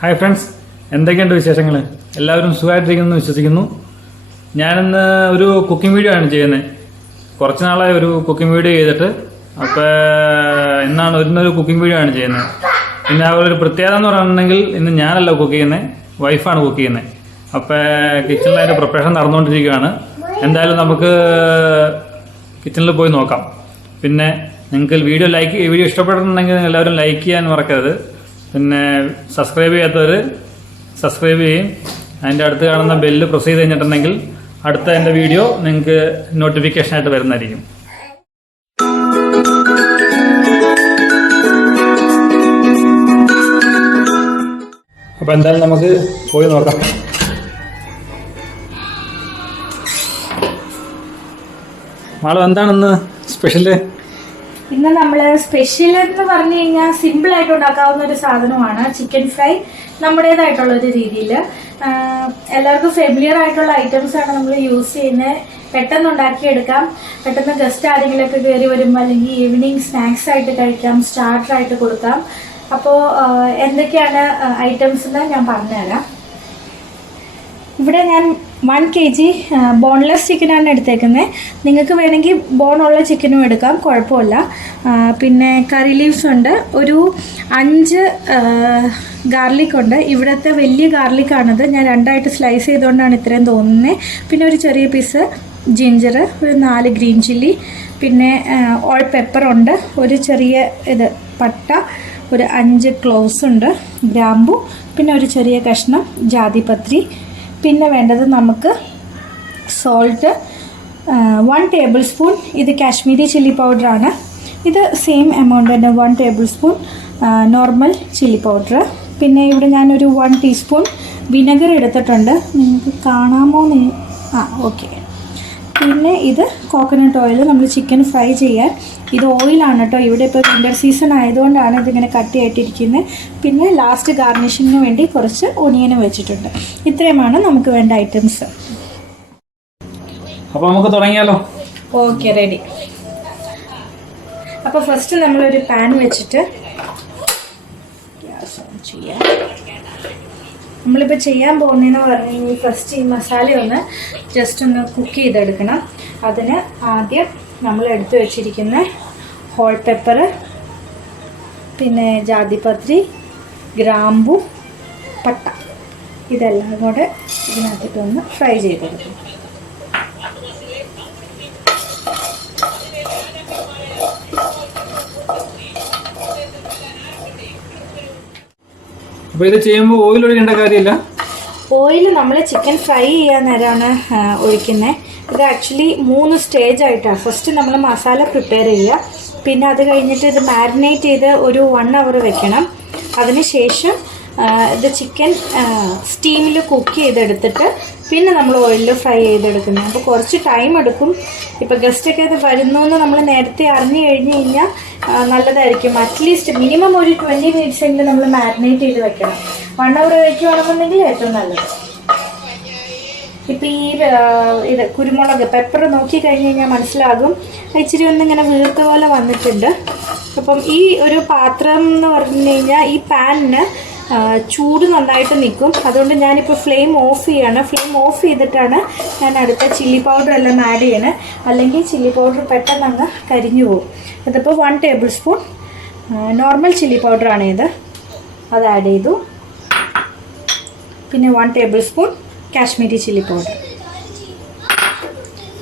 Hi friends, എന്തൊക്കെയുണ്ട് വിശേഷങ്ങൾ? എല്ലാവരും സുഖമായിട്ടിരിക്കുന്നു വിശ്വസിക്കുന്നു. ഞാനിന്ന് ഒരു കുക്കിംഗ് വീഡിയോ ആണ് ചെയ്യുന്നത്. കുറച്ച് നാളായി ഒരു കുക്കിംഗ് വീഡിയോ ചെയ്തിട്ട്. അപ്പോൾ ഇന്നാണ് ഒരു കുക്കിംഗ് വീഡിയോ ആണ് ചെയ്യുന്നത്. പിന്നെ ഒരു പ്രത്യേകത എന്ന് പറയുകയാണെങ്കിൽ ഇന്ന് ഞാനല്ല കുക്ക് ചെയ്യുന്നത്, വൈഫാണ് കുക്ക് ചെയ്യുന്നത്. അപ്പോൾ കിച്ചണിൽ അതിൻ്റെ പ്രിപ്പറേഷൻ നടന്നുകൊണ്ടിരിക്കുകയാണ്. എന്തായാലും നമുക്ക് കിച്ചണിൽ പോയി നോക്കാം. പിന്നെ നിങ്ങൾക്ക് വീഡിയോ ഇഷ്ടപ്പെട്ടിട്ടുണ്ടെങ്കിൽ എല്ലാവരും ലൈക്ക് ചെയ്യാൻ മറക്കരുത്. പിന്നെ സബ്സ്ക്രൈബ് ചെയ്യാത്തവർ സബ്സ്ക്രൈബ് ചെയ്യും. അതിൻ്റെ അടുത്ത് കാണുന്ന ബെല്ല് പ്രസ് ചെയ്ത് കഴിഞ്ഞിട്ടുണ്ടെങ്കിൽ അടുത്ത എൻ്റെ വീഡിയോ നിങ്ങൾക്ക് നോട്ടിഫിക്കേഷനായിട്ട് വരുന്നതായിരിക്കും. അപ്പോൾ എന്തായാലും നമുക്ക് പോയി നോക്കാം. മാളു, എന്താണെന്ന് സ്പെഷ്യല്? ഇന്ന് നമ്മൾ സ്പെഷ്യൽ എന്ന് പറഞ്ഞു കഴിഞ്ഞാൽ സിമ്പിൾ ആയിട്ട് ഉണ്ടാക്കാവുന്ന ഒരു സാധനമാണ് ചിക്കൻ ഫ്രൈ. നമ്മുടേതായിട്ടുള്ള ഒരു രീതിയിൽ എല്ലാവർക്കും ഫെമിലിയർ ആയിട്ടുള്ള ഐറ്റംസ് ആണ് നമ്മൾ യൂസ് ചെയ്യുന്നത്. പെട്ടെന്ന് ഉണ്ടാക്കിയെടുക്കാം. പെട്ടെന്ന് ഗസ്റ്റ് ആരെങ്കിലുമൊക്കെ കയറി വരുമ്പോൾ അല്ലെങ്കിൽ ഈവനിങ് സ്നാക്സ് ആയിട്ട് കഴിക്കാം, സ്റ്റാർട്ടർ ആയിട്ട് കൊടുക്കാം. അപ്പോൾ എന്തൊക്കെയാണ് ഐറ്റംസ് എന്ന് ഞാൻ പറഞ്ഞുതരാം. ഇവിടെ ഞാൻ 1 kg ബോൺലെസ് ചിക്കനാണ് എടുത്തേക്കുന്നത്. നിങ്ങൾക്ക് വേണമെങ്കിൽ ബോണുള്ള ചിക്കനും എടുക്കാം, കുഴപ്പമില്ല. പിന്നെ കറി ലീവ്സ് ഉണ്ട്, ഒരു 5 ഗാർലിക് ഉണ്ട്. ഇവിടുത്തെ വലിയ ഗാർലിക്കാണിത്. ഞാൻ 2ആയിട്ട് സ്ലൈസ് ചെയ്തുകൊണ്ടാണ് ഇത്രയും തോന്നുന്നത്. പിന്നെ ഒരു ചെറിയ പീസ് ജിഞ്ചർ, ഒരു 4 ഗ്രീൻ ചില്ലി, പിന്നെ ഓൾ പെപ്പർ ഉണ്ട്, ഒരു ചെറിയ പട്ട, ഒരു 5 ക്ലോവ്സ് ഉണ്ട്, ഗ്രാമ്പു, പിന്നെ ഒരു ചെറിയ കഷ്ണം ജാതിപത്രി. പിന്നെ വേണ്ടത് നമുക്ക് സോൾട്ട് 1 ടേബിൾ സ്പൂൺ. ഇത് കാശ്മീരി ചില്ലി പൗഡറാണ്. ഇത് സെയിം എമൗണ്ട് തന്നെ 1 table spoon normal chilli powder. പിന്നെ ഇവിടെ ഞാനൊരു 1 ടീസ്പൂൺ വിനെഗർ എടുത്തിട്ടുണ്ട്. നിങ്ങൾക്ക് കാണാമോ? ഓക്കെ. പിന്നെ ഇത് കോക്കനട്ട് ഓയിൽ, നമ്മൾ ചിക്കൻ ഫ്രൈ ചെയ്യാൻ. ഇത് ഓയിലാണ് കേട്ടോ. ഇവിടെ ഇപ്പോൾ വിൻ്റർ സീസൺ ആയതുകൊണ്ടാണ് ഇതിങ്ങനെ കട്ടിയായിട്ടിരിക്കുന്നത്. പിന്നെ ലാസ്റ്റ് ഗാർണിഷിങ്ങിന് വേണ്ടി കുറച്ച് ഒനിയനും വെച്ചിട്ടുണ്ട്. ഇത്രയുമാണ് നമുക്ക് വേണ്ട ഐറ്റംസ്. അപ്പോൾ നമുക്ക് തുടങ്ങിയാലോ? Okay, ready. അപ്പോൾ ഫസ്റ്റ് നമ്മളൊരു പാൻ വെച്ചിട്ട് ഗ്യാസ് ഓൺ ചെയ്യാം. നമ്മളിപ്പോൾ ചെയ്യാൻ പോകുന്നതെന്ന് പറഞ്ഞു കഴിഞ്ഞാൽ ഫസ്റ്റ് ഈ മസാല ഒന്ന് ജസ്റ്റ് ഒന്ന് കുക്ക് ചെയ്തെടുക്കണം. അതിന് ആദ്യം നമ്മൾ എടുത്തു വെച്ചിരിക്കുന്ന ഹോൾ പെപ്പർ, പിന്നെ ജാതിപത്രി, ഗ്രാമ്പു, പട്ട, ഇതെല്ലാം കൂടെ ഇതിനകത്തിട്ടൊന്ന് ഫ്രൈ ചെയ്തെടുക്കും. അപ്പോൾ ഇത് ചെയ്യുമ്പോൾ ഓയിൽ ഒഴിക്കേണ്ട കാര്യമില്ല. ഓയിൽ നമ്മൾ ചിക്കൻ ഫ്രൈ ചെയ്യാൻ നേരമാണ് ഒഴിക്കുന്നത്. ഇത് ആക്ച്വലി 3 സ്റ്റേജ് ആയിട്ടാണ്. ഫസ്റ്റ് നമ്മൾ മസാല പ്രിപ്പയർ ചെയ്യുക, പിന്നെ അത് കഴിഞ്ഞിട്ട് ഇത് മാരിനേറ്റ് ചെയ്ത് ഒരു 1 hour വെക്കണം. അതിനുശേഷം ഇത് ചിക്കൻ സ്റ്റീമിൽ കുക്ക് ചെയ്തെടുത്തിട്ട് പിന്നെ നമ്മൾ ഓയിലിൽ ഫ്രൈ ചെയ്തെടുക്കുന്നത്. അപ്പോൾ കുറച്ച് ടൈം എടുക്കും. ഇപ്പോൾ ഗസ്റ്റൊക്കെ ഇത് വരുന്നു എന്ന് നമ്മൾ നേരത്തെ അറിഞ്ഞു കഴിഞ്ഞ് കഴിഞ്ഞാൽ നല്ലതായിരിക്കും. അറ്റ്ലീസ്റ്റ് മിനിമം ഒരു 20 minutes എങ്കിലും നമ്മൾ മാരിനേറ്റ് ചെയ്ത് വെക്കണം. 1 hour വയ്ക്കുകയാണെന്നുണ്ടെങ്കിൽ ഏറ്റവും നല്ലത്. ഇപ്പം ഇത് കുരുമുളക് പെപ്പർ നോക്കി കഴിഞ്ഞ് കഴിഞ്ഞാൽ മനസ്സിലാകും, ഇച്ചിരി ഒന്നിങ്ങനെ വീർത്ത പോലെ വന്നിട്ടുണ്ട്. അപ്പം ഈ ഒരു പാത്രം എന്ന് പറഞ്ഞു കഴിഞ്ഞാൽ ഈ പാനിന് ചൂട് നന്നായിട്ട് നിൽക്കും. അതുകൊണ്ട് ഞാനിപ്പോൾ ഫ്ലെയിം ഓഫ് ചെയ്യാണ്. ഫ്ലെയിം ഓഫ് ചെയ്തിട്ടാണ് ഞാൻ അടുത്ത ചില്ലി പൗഡർ എല്ലാം ആഡ് ചെയ്യണേ. അല്ലെങ്കിൽ ചില്ലി പൗഡർ പെട്ടെന്ന് അങ്ങ് കരിഞ്ഞു പോകും. ഇതിപ്പോൾ 1 ടേബിൾ സ്പൂൺ നോർമൽ ചില്ലി പൗഡറാണ് ഇത്, അത് ആഡ് ചെയ്തു. പിന്നെ 1 table spoon Kashmiri chilli powder.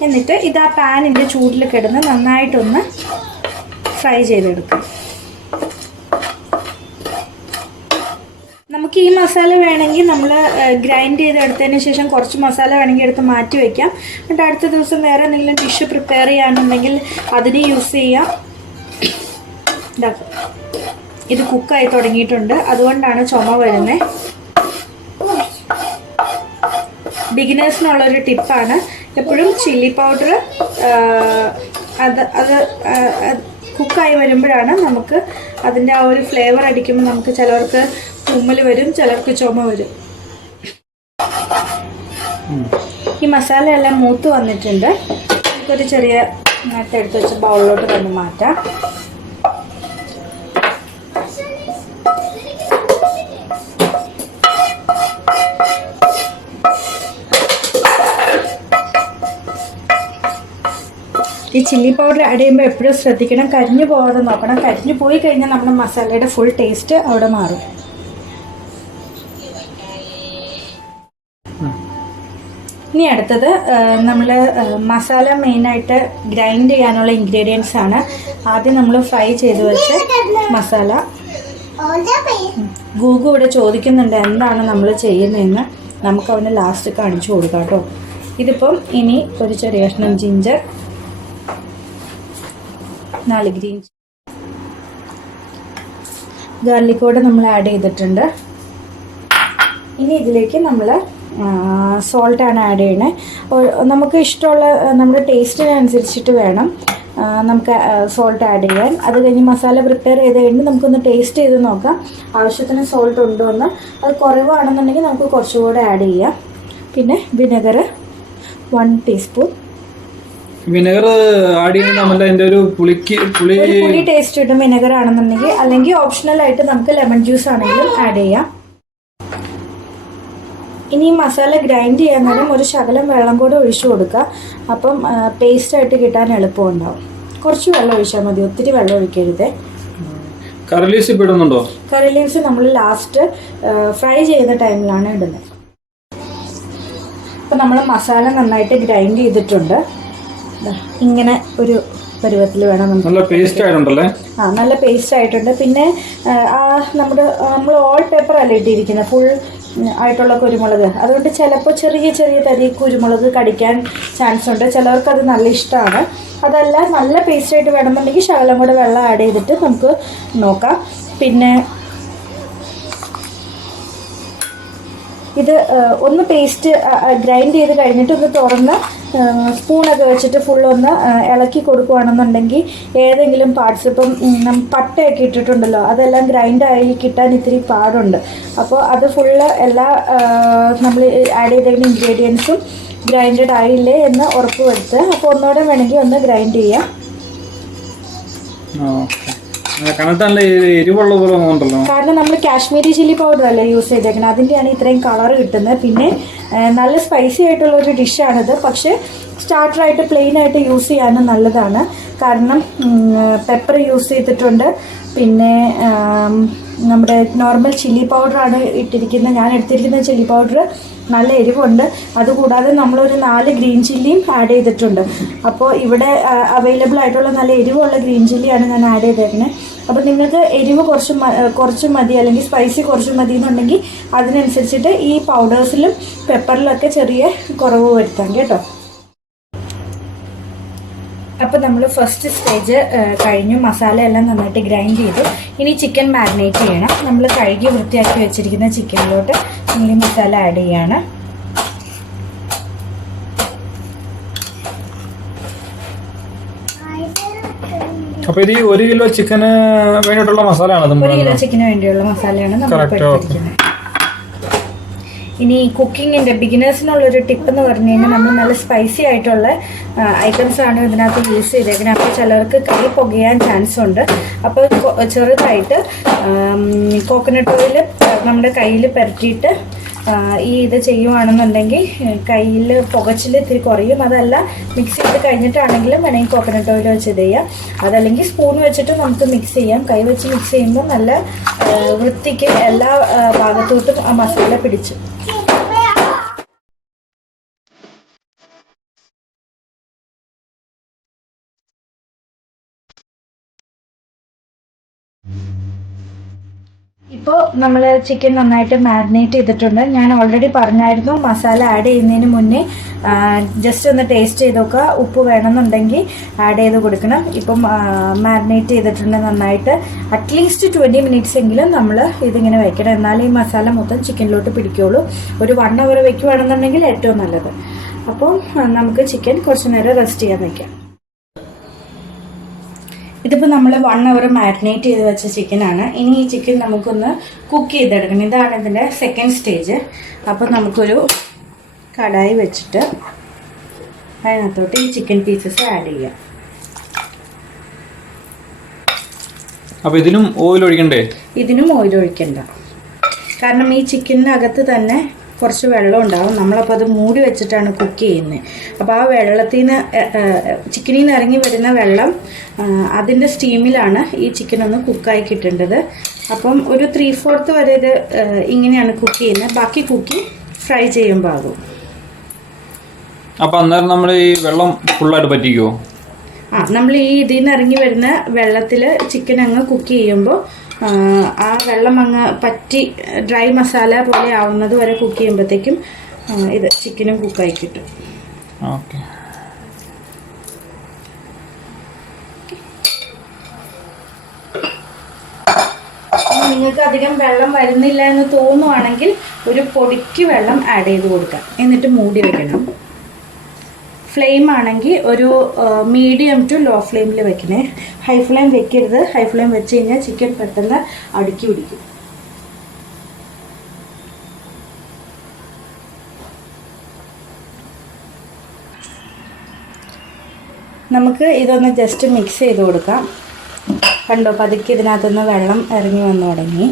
എന്നിട്ട് ഇത് ആ പാനിൻ്റെ ചൂടിൽ കിടന്ന് നന്നായിട്ടൊന്ന് ഫ്രൈ ചെയ്തെടുക്കും. നമുക്ക് ഈ മസാല വേണമെങ്കിൽ നമ്മൾ ഗ്രൈൻഡ് ചെയ്തെടുത്തതിന് ശേഷം കുറച്ച് മസാല വേണമെങ്കിൽ എടുത്ത് മാറ്റി വയ്ക്കാം. എന്നിട്ട് അടുത്ത ദിവസം വേറെ എന്തെങ്കിലും ഡിഷ് പ്രിപ്പയർ ചെയ്യാനുണ്ടെങ്കിൽ അതിന് യൂസ് ചെയ്യാം. ഇത് കുക്കായി തുടങ്ങിയിട്ടുണ്ട്, അതുകൊണ്ടാണ് ചുമ വരുന്നത്. ബിഗിനേഴ്സിനുള്ളൊരു ടിപ്പാണ്. എപ്പോഴും ചില്ലി പൗഡർ അത് കുക്കായി വരുമ്പോഴാണ് നമുക്ക് അതിൻ്റെ ആ ഒരു ഫ്ലേവർ അടിക്കുമ്പോൾ നമുക്ക് ചിലവർക്ക് തുമ്മൽ വരും, ചിലർക്ക് ചുമ വരും. ഈ മസാല എല്ലാം മൂത്ത് വന്നിട്ടുണ്ട്. നമുക്കൊരു ചെറിയ നേരത്തെ എടുത്ത് വെച്ച ബൗളിലോട്ട് തന്നെ മാറ്റാം. ഈ ചില്ലി പൗഡർ ആഡ് ചെയ്യുമ്പോൾ എപ്പോഴും ശ്രദ്ധിക്കണം, കരിഞ്ഞു പോകാതെ നോക്കണം. കരിഞ്ഞു പോയി കഴിഞ്ഞാൽ നമ്മുടെ മസാലയുടെ ഫുൾ ടേസ്റ്റ് അവിടെ മാറും. ഇനി അടുത്തത് നമ്മൾ മസാല മെയിനായിട്ട് ഗ്രൈൻഡ് ചെയ്യാനുള്ള ഇൻഗ്രീഡിയൻസ് ആണ്. ആദ്യം നമ്മൾ ഫ്രൈ ചെയ്ത് വെച്ച് മസാല. ഗൂഗു ഇവിടെ ചോദിക്കുന്നുണ്ട് എന്താണ് നമ്മൾ ചെയ്യുന്നതെന്ന്. നമുക്ക് അവന് ലാസ്റ്റ് കാണിച്ചു കൊടുക്കാം കേട്ടോ. ഇതിപ്പം ഇനി ഒരു ചെറിയ കഷ്ണം ജിഞ്ചർ, 4 ഗ്രീൻ ഗാർലിക് കൂടെ നമ്മൾ ആഡ് ചെയ്തിട്ടുണ്ട്. ഇനി ഇതിലേക്ക് നമ്മൾ സോൾട്ടാണ് ആഡ് ചെയ്യണേ. നമുക്ക് ഇഷ്ടമുള്ള നമ്മുടെ ടേസ്റ്റിനനുസരിച്ചിട്ട് വേണം നമുക്ക് സോൾട്ട് ആഡ് ചെയ്യാൻ. അത് കഴിഞ്ഞ് മസാല പ്രിപ്പയർ ചെയ്ത് കഴിഞ്ഞ് നമുക്കൊന്ന് ടേസ്റ്റ് ചെയ്ത് നോക്കാം ആവശ്യത്തിന് സോൾട്ട് ഉണ്ടോ എന്ന്. അത് കുറവാണെന്നുണ്ടെങ്കിൽ നമുക്ക് കുറച്ചുകൂടെ ആഡ് ചെയ്യാം. പിന്നെ വിനെഗർ 1 ടീസ്പൂൺ. വിനെഗർ ആഡ് ചെയ്യുമ്പോൾ അതിൻ്റെ ഒരു പുളി ടേസ്റ്റ് കിട്ടും വിനെഗർ ആണെന്നുണ്ടെങ്കിൽ. അല്ലെങ്കിൽ ഓപ്ഷണൽ ആയിട്ട് നമുക്ക് ലെമൺ ജ്യൂസ് ആണെങ്കിലും ആഡ് ചെയ്യാം. ഇനി ഈ മസാല ഗ്രൈൻഡ് ചെയ്യാൻ നേരം ഒരു ശകലം വെള്ളം കൂടെ ഒഴിച്ചു കൊടുക്കുക. അപ്പം പേസ്റ്റായിട്ട് കിട്ടാൻ എളുപ്പമുണ്ടാവും. കുറച്ച് വെള്ളം ഒഴിച്ചാൽ മതി, ഒത്തിരി വെള്ളം ഒഴിക്കരുത്. കറി ലീവ്സ് ഇടുന്നുണ്ടോ? കറി ലീവ്സ് നമ്മൾ ലാസ്റ്റ് ഫ്രൈ ചെയ്യുന്ന ടൈമിലാണ് ഇടുന്നത്. അപ്പം നമ്മൾ മസാല നന്നായിട്ട് ഗ്രൈൻഡ് ചെയ്തിട്ടുണ്ട്. ഇങ്ങനെ ഒരു പരുവത്തിൽ വേണം നമുക്ക്. നല്ല പേസ്റ്റ് ആയിട്ടുണ്ടല്ലേ? നല്ല പേസ്റ്റ് ആയിട്ടുണ്ട്. പിന്നെ നമ്മൾ ഓൾ പേപ്പർ അല്ല ഇട്ടിരിക്കുന്നത്, ഫുൾ ആയിട്ടുള്ള കുരുമുളക്. അതുകൊണ്ട് ചിലപ്പോൾ ചെറിയ ചെറിയ തരി കുരുമുളക് കടിക്കാൻ ചാൻസ് ഉണ്ട്. ചിലവർക്ക് അത് നല്ല ഇഷ്ടമാണ്. അതല്ല നല്ല പേസ്റ്റായിട്ട് വേണമെന്നുണ്ടെങ്കിൽ ശകലം കൂടെ വെള്ളം ആഡ് ചെയ്തിട്ട് നമുക്ക് നോക്കാം. പിന്നെ ഇത് ഒന്ന് പേസ്റ്റ് ഗ്രൈൻഡ് ചെയ്ത് കഴിഞ്ഞിട്ട് ഒന്ന് തുറന്ന് സ്പൂണൊക്കെ വെച്ചിട്ട് ഫുള്ളൊന്ന് ഇളക്കി കൊടുക്കുകയാണെന്നുണ്ടെങ്കിൽ ഏതെങ്കിലും പാർട്സ്, ഇപ്പം പട്ടയൊക്കെ ഇട്ടിട്ടുണ്ടല്ലോ, അതെല്ലാം ഗ്രൈൻഡായി കിട്ടാൻ ഇത്തിരി പാടുണ്ട്. അപ്പോൾ അത് ഫുള്ള് എല്ലാ നമ്മൾ ആഡ് ചെയ്തിരിക്കുന്ന ഇൻഗ്രീഡിയൻസും ഗ്രൈൻഡഡ് ആയില്ലേ എന്ന് ഉറപ്പ് വരുത്തുക. അപ്പോൾ ഒന്നുകൂടെ വേണമെങ്കിൽ ഒന്ന് ഗ്രൈൻഡ് ചെയ്യാം. കാരണം നമ്മൾ കാശ്മീരി ചില്ലി പൗഡർ അല്ലേ യൂസ് ചെയ്തേക്കുന്നത്, അതിൻ്റെയാണ് ഇത്രയും കളർ കിട്ടുന്നത്. പിന്നെ നല്ല സ്പൈസി ആയിട്ടുള്ള ഒരു ഡിഷാണിത്. പക്ഷേ സ്റ്റാർട്ടറായിട്ട് പ്ലെയിൻ ആയിട്ട് യൂസ് ചെയ്യാനും നല്ലതാണ്. കാരണം പെപ്പർ യൂസ് ചെയ്തിട്ടുണ്ട്. പിന്നെ നമ്മുടെ നോർമൽ ചില്ലി പൗഡറാണ് ഇട്ടിരിക്കുന്നത്. ഞാൻ എടുത്തിരിക്കുന്ന ചില്ലി പൗഡർ നല്ല എരിവുണ്ട്. അതുകൂടാതെ നമ്മളൊരു 4 ഗ്രീൻ ചില്ലിയും ആഡ് ചെയ്തിട്ടുണ്ട്. അപ്പോൾ ഇവിടെ അവൈലബിൾ ആയിട്ടുള്ള നല്ല എരിവുള്ള ഗ്രീൻ ചില്ലിയാണ് ഞാൻ ആഡ് ചെയ്തേക്കുന്നത്. അപ്പോൾ നിങ്ങൾക്ക് എരിവ് കുറച്ച് മതി, അല്ലെങ്കിൽ സ്പൈസി കുറച്ച് മതി എന്നുണ്ടെങ്കിൽ അതിനനുസരിച്ചിട്ട് ഈ പൗഡേഴ്സിലും പെപ്പറിലൊക്കെ ചെറിയ കുറവ് വരുത്താം കേട്ടോ. അപ്പോൾ നമ്മൾ ഫസ്റ്റ് സ്റ്റേജ് കഴിഞ്ഞു. മസാല എല്ലാം നന്നായിട്ട് ഗ്രൈൻഡ് ചെയ്തു. ഇനി ചിക്കൻ മാരിനേറ്റ് ചെയ്യണം. നമ്മൾ കഴുകി വൃത്തിയാക്കി വെച്ചിരിക്കുന്ന ചിക്കനിലോട്ട് ഈ മസാല ആഡ് ചെയ്യാണ്. അപ്പോൾ ഇത് 1 കിലോ ചിക്കന് വേണ്ടിയിട്ടുള്ള മസാലയാണ്. 1 കിലോ ചിക്കന് വേണ്ടിയുള്ള മസാലയാണ് നമ്മൾ എടുത്തിരിക്കുന്നത്. ഇനി കുക്കിങ്ങിൻ്റെ ബിഗിനേഴ്സിനുള്ളൊരു ടിപ്പ് എന്ന് പറഞ്ഞു കഴിഞ്ഞാൽ നമ്മൾ നല്ല സ്പൈസി ആയിട്ടുള്ള ഐറ്റംസ് ആണ് ഇതിനകത്ത് യൂസ് ചെയ്തേക്കുന്നത്. അപ്പോൾ ചിലർക്ക് കൈ പുകയാൻ ചാൻസ് ഉണ്ട്. അപ്പോൾ ചെറുതായിട്ട് കോക്കനട്ട് ഓയിൽ നമ്മുടെ കയ്യിൽ പുരട്ടിയിട്ട് ഇത് ചെയ്യുവാണെന്നുണ്ടെങ്കിൽ കയ്യിൽ പുകച്ചിൽ ഇത്തിരി കുറയും. അതല്ല മിക്സ് ചെയ്ത് കഴിഞ്ഞിട്ടാണെങ്കിലും വേണമെങ്കിൽ കോക്കനട്ട് ഓയിൽ വെച്ച് ഇത് ചെയ്യാം. അതല്ലെങ്കിൽ സ്പൂൺ വെച്ചിട്ട് നമുക്ക് മിക്സ് ചെയ്യാം. കൈ വെച്ച് മിക്സ് ചെയ്യുമ്പോൾ നല്ല വൃത്തിക്ക് എല്ലാ ഭാഗത്തോട്ടും ആ മസാല പിടിച്ചു. ഇപ്പോൾ നമ്മൾ ചിക്കൻ നന്നായിട്ട് മാരിനേറ്റ് ചെയ്തിട്ടുണ്ട്. ഞാൻ ഓൾറെഡി പറഞ്ഞായിരുന്നു മസാല ആഡ് ചെയ്യുന്നതിന് മുന്നേ ജസ്റ്റ് ഒന്ന് ടേസ്റ്റ് ചെയ്ത് നോക്കുക. ഉപ്പ് വേണമെന്നുണ്ടെങ്കിൽ ആഡ് ചെയ്ത് കൊടുക്കണം. ഇപ്പം മാരിനേറ്റ് ചെയ്തിട്ടുണ്ട് നന്നായിട്ട്. അറ്റ്ലീസ്റ്റ് 20 മിനിറ്റ്സ് എങ്കിലും നമ്മൾ ഇതിങ്ങനെ വെക്കണം. എന്നാലേ ഈ മസാല മൊത്തം ചിക്കനിലോട്ട് പിടിക്കുകയുള്ളൂ. ഒരു 1 അവർ വെക്കുകയാണെന്നുണ്ടെങ്കിൽ ഏറ്റവും നല്ലത്. അപ്പോൾ നമുക്ക് ചിക്കൻ കുറച്ച് നേരം റെസ്റ്റ് ചെയ്യാൻ വയ്ക്കാം. ഇതിപ്പോൾ നമ്മൾ 1 അവർ മാരിനേറ്റ് ചെയ്ത് വെച്ച ചിക്കനാണ്. ഇനി ഈ ചിക്കൻ നമുക്കൊന്ന് കുക്ക് ചെയ്തെടുക്കണം. ഇതാണ് ഇതിൻ്റെ സെക്കൻഡ് സ്റ്റേജ്. അപ്പോൾ നമുക്കൊരു കടായി വെച്ചിട്ട് അതിനകത്തോട്ട് ഈ ചിക്കൻ പീസസ് ആഡ് ചെയ്യാം. അപ്പോൾ ഇതിനും ഓയിൽ ഒഴിക്കണ്ടേ? ഇതിനും ഓയിൽ ഒഴിക്കണ്ട. കാരണം ഈ ചിക്കനകത്ത് തന്നെ കുറച്ച് വെള്ളം ഉണ്ടാവും. നമ്മളപ്പോൾ അത് മൂടി വെച്ചിട്ടാണ് കുക്ക് ചെയ്യുന്നത്. അപ്പോൾ ആ വെള്ളത്തിൽ നിന്ന് ചിക്കനിൽ നിന്ന് ഇറങ്ങി വരുന്ന വെള്ളം അതിൻ്റെ സ്റ്റീമിലാണ് ഈ ചിക്കൻ ഒന്ന് കുക്കായി കിട്ടേണ്ടത്. അപ്പം ഒരു 3/4 വരെ ഇത് ഇങ്ങനെയാണ് കുക്ക് ചെയ്യുന്നത്. ബാക്കി കുക്കി ഫ്രൈ ചെയ്യുമ്പോൾ ആകും. അപ്പം അന്നേരം നമ്മൾ ഈ വെള്ളം ഫുള്ളായിട്ട് പറ്റിക്കുമോ? നമ്മൾ ഈ ഇതിൽ നിന്ന് ഇറങ്ങി വരുന്ന വെള്ളത്തിൽ ചിക്കൻ അങ്ങ് കുക്ക് ചെയ്യുമ്പോൾ ആ വെള്ളം അങ്ങ് പറ്റി ഡ്രൈ മസാല പോലെ ആവുന്നത് വരെ കുക്ക് ചെയ്യുമ്പോഴത്തേക്കും ഇത് ചിക്കനും കുക്കായി കിട്ടും. ഓക്കെ. നിങ്ങൾക്ക് അധികം വെള്ളം വരുന്നില്ല എന്ന് തോന്നുവാണെങ്കിൽ ഒരു പൊടിക്ക് വെള്ളം ആഡ് ചെയ്ത് കൊടുക്കാം. എന്നിട്ട് മൂടി വെക്കണം. ഫ്ലെയിം ആണെങ്കിൽ ഒരു മീഡിയം ടു ലോ ഫ്ലെയിമിൽ വെക്കണേ. ഹൈ ഫ്ലെയിം വെക്കരുത്. ഹൈ ഫ്ലെയിം വെച്ച് കഴിഞ്ഞാൽ ചിക്കൻ പെട്ടെന്ന് അടുക്കി പിടിക്കും. നമുക്ക് ഇതൊന്ന് ജസ്റ്റ് മിക്സ് ചെയ്ത് കൊടുക്കാം. കണ്ടോ, പതുക്കെ ഇതിനകത്തുനിന്ന് വെള്ളം ഇറങ്ങി വന്നു തുടങ്ങി.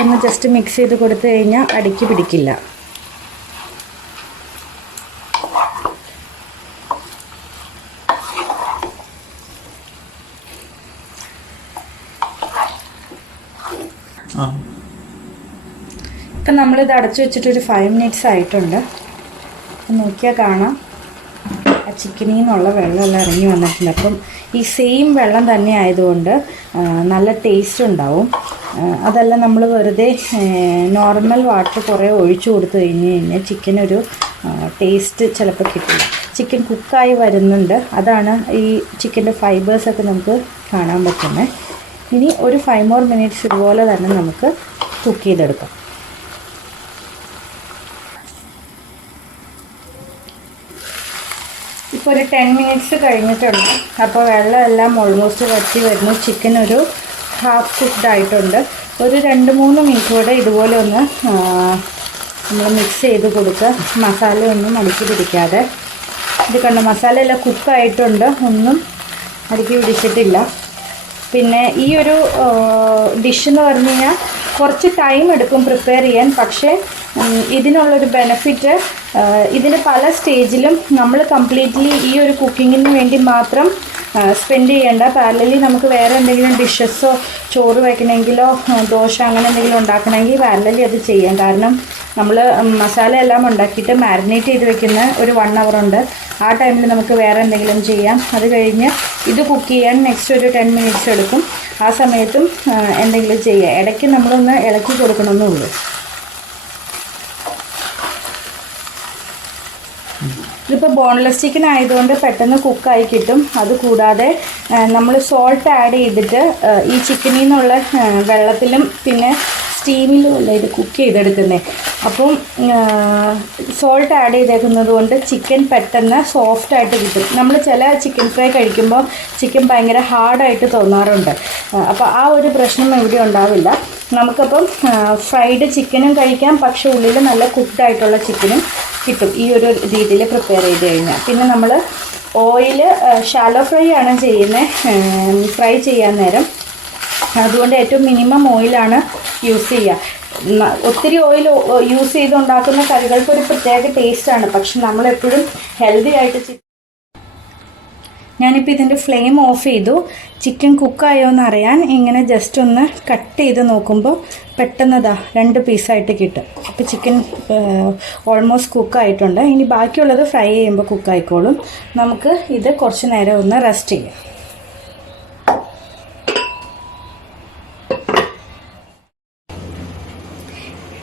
ഒന്ന് ജസ്റ്റ് മിക്സ് ചെയ്ത് കൊടുത്തു കഴിഞ്ഞാൽ അടുക്കി പിടിക്കില്ല. ഇപ്പം നമ്മളിത് അടച്ചു വെച്ചിട്ടൊരു 5 മിനിറ്റ്സ് ആയിട്ടുണ്ട്. നോക്കിയാൽ കാണാം ആ ചിക്കനിൽ നിന്നുള്ള വെള്ളമെല്ലാം ഇറങ്ങി വന്നിട്ടുണ്ട്. അപ്പം ഈ സെയിം വെള്ളം തന്നെ ആയതുകൊണ്ട് നല്ല ടേസ്റ്റ് ഉണ്ടാവും. അതല്ല നമ്മൾ വെറുതെ നോർമൽ വാട്ടർ കുറേ ഒഴിച്ചു കൊടുത്തു കഴിഞ്ഞ് കഴിഞ്ഞാൽ ചിക്കനൊരു ടേസ്റ്റ് ചിലപ്പോൾ കിട്ടില്ല. ചിക്കൻ കുക്കായി വരുന്നുണ്ട്. അതാണ് ഈ ചിക്കൻ്റെ ഫൈബേഴ്സൊക്കെ നമുക്ക് കാണാൻ പറ്റുന്നത്. ഇനി ഒരു 5 more minutes ഇതുപോലെ തന്നെ നമുക്ക് കുക്ക് ചെയ്തെടുക്കാം. ഇപ്പോൾ ഒരു 10 minutes കഴിഞ്ഞിട്ടുണ്ട്. അപ്പോൾ വെള്ളമെല്ലാം ഓൾമോസ്റ്റ് വറ്റി വരുന്നു. ചിക്കൻ ഒരു ഹാഫ് കുക്ക്ഡ് ആയിട്ടുണ്ട്. ഒരു 2-3 മിനിറ്റ് കൂടെ ഇതുപോലെ ഒന്ന് നമ്മൾ മിക്സ് ചെയ്ത് കൊടുക്കുക. മസാല ഒന്നും അടുക്കി പിടിക്കാതെ. ഇത് കണ്ട മസാല എല്ലാം കുക്കായിട്ടുണ്ട്. ഒന്നും അടുക്കി പിടിച്ചിട്ടില്ല. പിന്നെ ഈ ഒരു ഡിഷ് എന്ന് പറഞ്ഞു കഴിഞ്ഞാൽ കുറച്ച് ടൈം എടുക്കും പ്രിപ്പയർ ചെയ്യാൻ. പക്ഷേ ഇതിനുള്ളൊരു ബെനിഫിറ്റ്, ഇതിന് പല സ്റ്റേജിലും നമ്മൾ കംപ്ലീറ്റ്ലി ഈ ഒരു കുക്കിങ്ങിന് വേണ്ടി മാത്രം സ്പെൻഡ് ചെയ്യേണ്ട. പാരലലി നമുക്ക് വേറെ എന്തെങ്കിലും ഡിഷസോ ചോറ് വയ്ക്കണമെങ്കിലോ ദോശ അങ്ങനെ എന്തെങ്കിലും ഉണ്ടാക്കണമെങ്കിൽ പാരലലി അത് ചെയ്യാം. കാരണം നമ്മൾ മസാല എല്ലാം ഉണ്ടാക്കിയിട്ട് മാരിനേറ്റ് ചെയ്ത് വെക്കുന്ന ഒരു 1 hour ഉണ്ട്. ആ ടൈമിൽ നമുക്ക് വേറെ എന്തെങ്കിലും ചെയ്യാം. അത് കഴിഞ്ഞ് ഇത് കുക്ക് ചെയ്യാൻ നെക്സ്റ്റ് ഒരു 10 minutes എടുക്കും. ആ സമയത്തും എന്തെങ്കിലും ചെയ്യാം. ഇടയ്ക്ക് നമ്മളൊന്ന് ഇളക്കി കൊടുക്കണമെന്നേ ഉള്ളൂ. ഇതിപ്പോൾ ബോൺലെസ് ചിക്കൻ ആയതുകൊണ്ട് പെട്ടെന്ന് കുക്കായി കിട്ടും. അതുകൂടാതെ നമ്മൾ സോൾട്ട് ആഡ് ചെയ്തിട്ട് ഈ ചിക്കനിൽ നിന്നുള്ള വെള്ളത്തിലും പിന്നെ സ്റ്റീമിലും അല്ല ഇത് കുക്ക് ചെയ്തെടുക്കുന്നത്. അപ്പം സോൾട്ട് ആഡ് ചെയ്തേക്കുന്നത് കൊണ്ട് ചിക്കൻ പെട്ടെന്ന് സോഫ്റ്റായിട്ട് കിട്ടും. നമ്മൾ ചില ചിക്കൻ ഫ്രൈ കഴിക്കുമ്പോൾ ചിക്കൻ ഭയങ്കര ഹാർഡായിട്ട് തോന്നാറുണ്ട്. അപ്പോൾ ആ ഒരു പ്രശ്നം ഇവിടെ ഉണ്ടാവില്ല. നമുക്കപ്പം ഫ്രൈഡ് ചിക്കനും കഴിക്കാം, പക്ഷേ ഉള്ളിൽ നല്ല കുക്ക്ഡായിട്ടുള്ള ചിക്കനും കിട്ടും ഈ ഒരു രീതിയിൽ പ്രിപ്പയർ ചെയ്ത് കഴിഞ്ഞാൽ. പിന്നെ നമ്മൾ ഓയിൽ ഷാലോ ഫ്രൈ ആണ് ചെയ്യുന്നത് ഫ്രൈ ചെയ്യാൻ നേരം. അതുകൊണ്ട് ഏറ്റവും മിനിമം ഓയിലാണ് യൂസ് ചെയ്യുക. ഒത്തിരി ഓയിൽ യൂസ് ചെയ്തുണ്ടാക്കുന്ന കറികൾക്ക് ഒരു പ്രത്യേക ടേസ്റ്റാണ്. പക്ഷെ നമ്മളെപ്പോഴും ഹെൽത്തി ആയിട്ട് ഞാനിപ്പോൾ ഇതിൻ്റെ ഫ്ലെയിം ഓഫ് ചെയ്തു. ചിക്കൻ കുക്കായോ എന്നറിയാൻ ഇങ്ങനെ ജസ്റ്റ് ഒന്ന് കട്ട് ചെയ്ത് നോക്കുമ്പോൾ പെട്ടെന്ന് 2 പീസായിട്ട് കിട്ടും. അപ്പോൾ ചിക്കൻ ഓൾമോസ്റ്റ് കുക്കായിട്ടുണ്ട്. ഇനി ബാക്കിയുള്ളത് ഫ്രൈ ചെയ്യുമ്പോൾ കുക്കായിക്കോളും. നമുക്ക് ഇത് കുറച്ച് നേരം ഒന്ന് റെസ്റ്റ് ചെയ്യാം.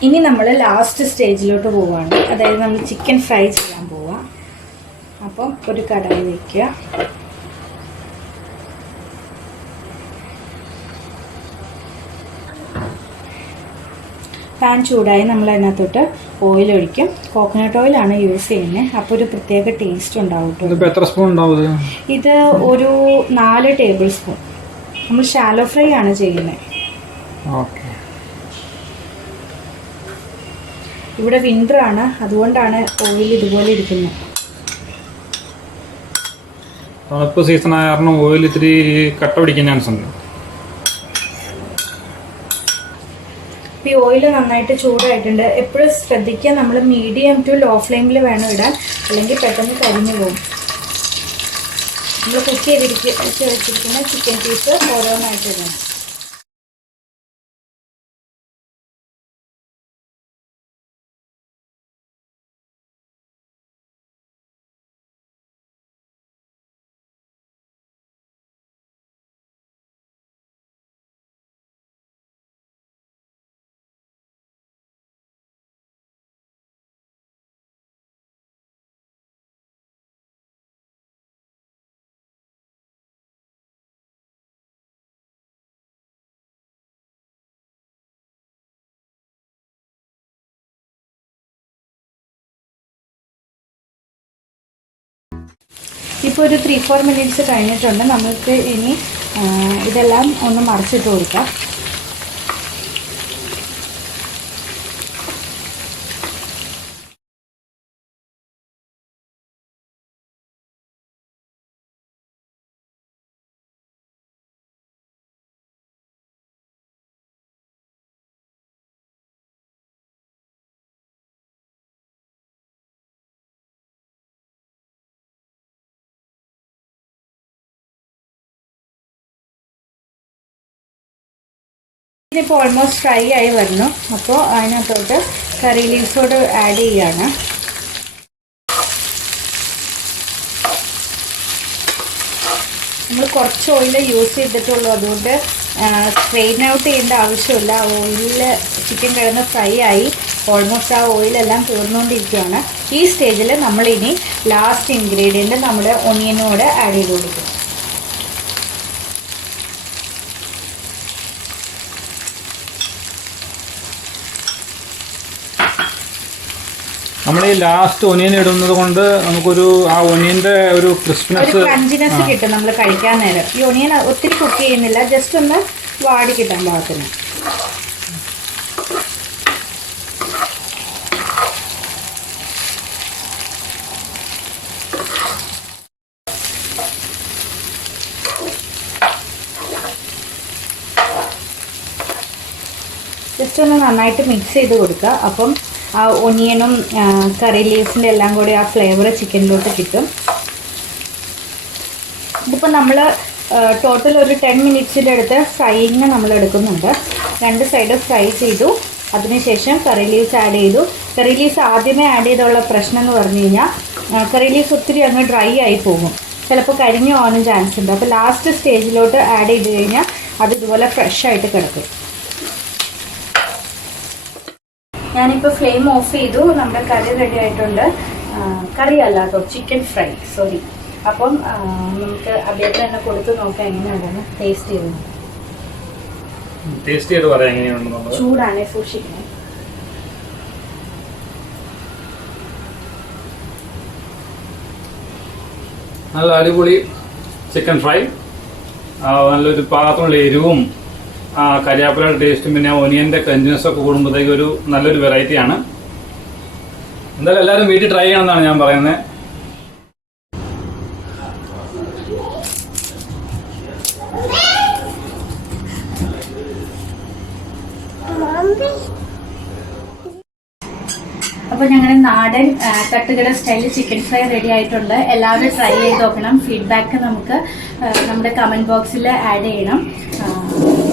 ഇനി നമ്മൾ ലാസ്റ്റ് സ്റ്റേജിലോട്ട് പോവുകയാണ്. അതായത് നമ്മൾ ചിക്കൻ ഫ്രൈ ചെയ്യാൻ പോവാം. അപ്പം ഒരു കടായി വയ്ക്കുക. പാൻ ചൂടായി നമ്മൾ അതിനകത്തോട്ട് ഓയിൽ ഒഴിക്കും. കോക്കനട്ട് ഓയിലാണ് യൂസ് ചെയ്യുന്നത്. അപ്പോൾ ഒരു പ്രത്യേക ടേസ്റ്റ് ഉണ്ടാവും. എത്ര സ്പൂൺ ഉണ്ടാവും? ഇത് ഒരു 4 ടേബിൾ സ്പൂൺ. നമ്മൾ ഷാലോ ഫ്രൈ ആണ് ചെയ്യുന്നത്. ഓക്കെ. ഇവിടെ വിൻ്റർ ആണ്, അതുകൊണ്ടാണ് ഓയിൽ ഇതുപോലെ ഇരിക്കുന്നത്. തണുപ്പ് സീസൺ ആയ കാരണം ഓയിൽ ഇത്തിരി കട്ട പിടിക്കാൻ ചാൻസ് ഉണ്ട്. ഇപ്പോൾ ഈ ഓയിൽ നന്നായിട്ട് ചൂടായിട്ടുണ്ട്. എപ്പോഴും ശ്രദ്ധിക്കുക, നമ്മൾ മീഡിയം ടു ലോ ഫ്ലെയിമിൽ വേണം ഇടാൻ, അല്ലെങ്കിൽ പെട്ടെന്ന് കരിഞ്ഞു പോകും. നമ്മൾ കുക്ക് വെച്ചിരിക്കുന്ന ചിക്കൻ പീസ് ഓരോന്നായിട്ട് ഇടണം. ഇപ്പോൾ ഒരു 3-4 മിനിറ്റ്സ് കഴിഞ്ഞിട്ടുണ്ട്. നമുക്ക് ഇനി ഇതെല്ലാം ഒന്ന് മറിച്ചിട്ട് കൊടുക്കാം. ഇതിപ്പോൾ ഓൾമോസ്റ്റ് ഫ്രൈ ആയി വരുന്നു. അപ്പോൾ അതിനകത്തോട്ട് കറി ലീവ്സോട് ആഡ് ചെയ്യാണ്. നമ്മൾ കുറച്ച് ഓയിൽ യൂസ് ചെയ്തിട്ടുള്ളൂ, അതുകൊണ്ട് സ്ട്രെയിൻ ഔട്ട് ചെയ്യേണ്ട ആവശ്യമില്ല. ഓയിലിൽ ചിക്കൻ കിടന്ന് ഫ്രൈ ആയി ഓൾമോസ്റ്റ് ആ ഓയിലെല്ലാം തീർന്നുകൊണ്ടിരിക്കുകയാണ്. ഈ സ്റ്റേജിൽ നമ്മളിനി ലാസ്റ്റ് ഇൻഗ്രീഡിയൻറ്റ് നമ്മുടെ ഒനിയനോട് ആഡ് ചെയ്ത് കൊടുക്കും. നമ്മൾ ഈ ലാസ്റ്റ് ഒനിയൻ ഇടുന്നത് കൊണ്ട് നമുക്കൊരു ആ ഒനിയന്റെ ഒരു ക്രഞ്ചിനെസ് കിട്ടും നമ്മൾ കഴിക്കാൻ നേരം. ഈ ഒനിയൻ ഒത്തിരി കുക്ക് ചെയ്യുന്നില്ല, ജസ്റ്റ് ഒന്ന് വാടി കിട്ടാൻ പാകത്തിന്. ജസ്റ്റ് ഒന്ന് നന്നായിട്ട് മിക്സ് ചെയ്ത് കൊടുക്കുക. അപ്പം ആ ഒനിയനും കറി ലീവ്സിൻ്റെ എല്ലാം കൂടി ആ ഫ്ലേവർ ചിക്കനിലോട്ട് കിട്ടും. ഇതിപ്പോൾ നമ്മൾ ടോട്ടൽ ഒരു 10 മിനിറ്റ്സിൻ്റെ അടുത്ത് ഫ്രൈയിങ് നമ്മൾ എടുക്കുന്നുണ്ട്. 2 സൈഡ് ഫ്രൈ ചെയ്തു, അതിനുശേഷം കറി ലീവ്സ് ആഡ് ചെയ്തു. കറി ലീവ്സ് ആദ്യമേ ആഡ് ചെയ്തുള്ള പ്രശ്നം എന്ന് പറഞ്ഞു കഴിഞ്ഞാൽ കറി ലീവ്സ് ഒത്തിരി അങ്ങ് ഡ്രൈ ആയി പോകും, ചിലപ്പോൾ കരിഞ്ഞു പോകാനും ചാൻസ് ഉണ്ട്. അപ്പോൾ ലാസ്റ്റ് സ്റ്റേജിലോട്ട് ആഡ് ചെയ്ത് കഴിഞ്ഞാൽ അത് ഇതുപോലെ ഫ്രഷ് ആയിട്ട് കിടക്കും. ഞാനിപ്പോൾ ഫ്ലെയിം ഓഫ് ചെയ്തു. നമ്മുടെ കറി റെഡി ആയിട്ടുണ്ട്. കറി അല്ല കേട്ടോ, ചിക്കൻ ഫ്രൈ, സോറി. അപ്പം നമുക്ക് അദ്ദേഹത്തെ തന്നെ കൊടുത്ത് നോക്കാം എങ്ങനെയുണ്ടെന്ന്. ടേസ്റ്റ് ചെയ്ത് പറയാം എങ്ങനെയുണ്ടെന്നുള്ളത്. ചൂടാണ് സൂക്ഷിക്കുന്നത്. നല്ല അടിപൊളി ചിക്കൻ ഫ്രൈ, നല്ലൊരു പാകത്തിനുള്ള എരിവും കരിയാപ്പിലയുടെ ടേസ്റ്റും പിന്നെ ഒനിയന്റെ ക്രഞ്ചിനെസ് ഒക്കെ കൂടുമ്പോഴത്തേക്ക് ഒരു നല്ലൊരു വെറൈറ്റിയാണ്. എന്തായാലും എല്ലാവരും വീട്ടിൽ ട്രൈ ചെയ്യണമെന്നാണ് ഞാൻ പറയുന്നത്. അപ്പോൾ ഞങ്ങളുടെ നാടൻ തട്ടുകട സ്റ്റൈൽ ചിക്കൻ ഫ്രൈ റെഡി ആയിട്ടുണ്ട്. എല്ലാവരും ട്രൈ ചെയ്ത് നോക്കണം. ഫീഡ്ബാക്ക് നമുക്ക് നമ്മുടെ കമൻറ്റ് ബോക്സിൽ ആഡ് ചെയ്യണം.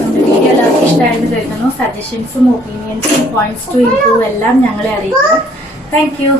നമ്മുടെ വീഡിയോ എല്ലാവർക്കും ഇഷ്ടമായെന്ന് കരുതുന്നു. സജഷൻസും ഒപ്പീനിയൻസും പോയിന്റ്സ് ടു ഇംപ്രൂവ് എല്ലാം ഞങ്ങളെ അറിയിക്കണം. Thank you.